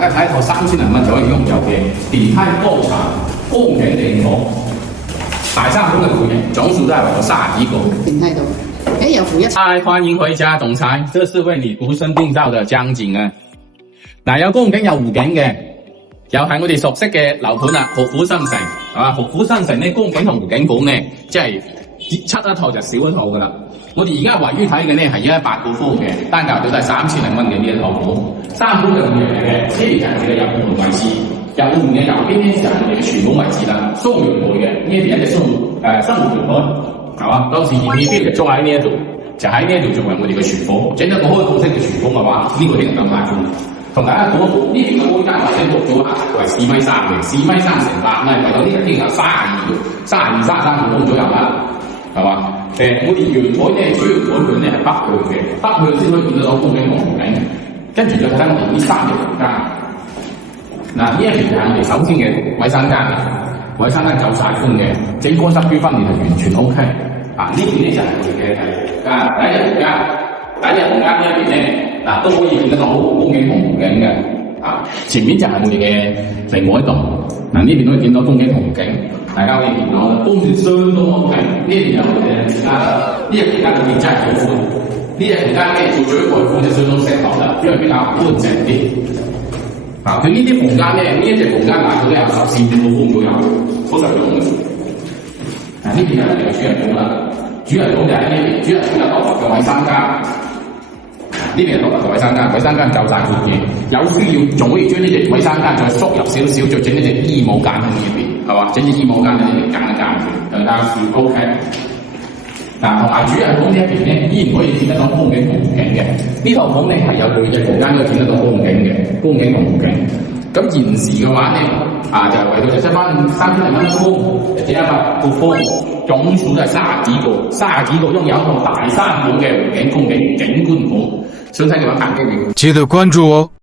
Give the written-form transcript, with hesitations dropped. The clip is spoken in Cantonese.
大家睇一套3000零蚊就可以擁有嘅電梯高層風景地房，大3房嘅戶型，總數都係為咗30幾個。電梯度，誒有負1。嗨，歡迎回家，總裁，這是為你獨身訂造嘅江景啊！嗱，有公景有湖景嘅，又係我哋熟悉嘅樓盤啦，學府新城係嘛？學府新城咧，公景同湖景房咧，即係七一套就少一套噶啦。我哋而家位於睇嘅咧係118個方嘅，單價都係3000零蚊嘅呢一套房，3房嘅戶型嚟嘅，呢邊就係我哋嘅入門位置，入門嘅右邊咧就係我哋嘅廚房位置啦，雙陽台嘅呢邊一隻生活陽台，係嘛？當時熱氣邊就裝喺呢一度，就喺呢一度作為我哋嘅廚房，整一個開放式嘅廚房嘅話，呢個一定更大款。同大家講呢邊嘅空間或者屋組合為4.3米嘅，4.3米乘8米，為到呢個經有32、33個屋左右啦，係嘛？我哋陽台咧主要台盤咧係北向嘅，北向先可以見得到風景同湖景。跟住再睇我哋呢3隻房間，嗱呢一邊係我哋首先嘅衞生間，衞生間夠晒寬嘅，整乾濕區分裂係完全 OK。啊呢邊咧就係我哋嘅第一隻房間呢一邊咧。嗱，都可以見得到風景同湖景嘅，啊，前面就係我哋嘅另外一棟，嗱呢邊都可以見到風景同湖景，大家可以見到風景相當 OK，呢邊有我哋嘅其他啦，呢個其他嘅面積係好寬，呢個其他嘅做咗外觀就相當適合啦，因為比較乾淨啲。啊，佢呢啲房間咧，呢一隻房間大概都有14.5個方左右，好實用嘅。嗱呢邊就係我哋嘅主人房啦，主人房就喺呢邊，主人房有獨立嘅衞生間。呢邊係獨立嘅衞生間，衞生間夠大闊嘅，有需要仲可以將呢隻衞生間再縮入少少，再整一隻衣帽間喺呢邊，係嘛？整隻衣帽間喺呢邊間一間，更加舒 OK。嗱，同埋主人房呢一邊咧，依然可以見得到風景同湖景嘅。呢套房咧係有2隻房間都見得到風景嘅，風景同湖景。咁現時嘅話咧，就係為到就出翻3000零蚊一方，或者100個方，總數都係30幾個擁有一套大3房嘅湖景風景景觀房。想睇嘅話，記得關注哦。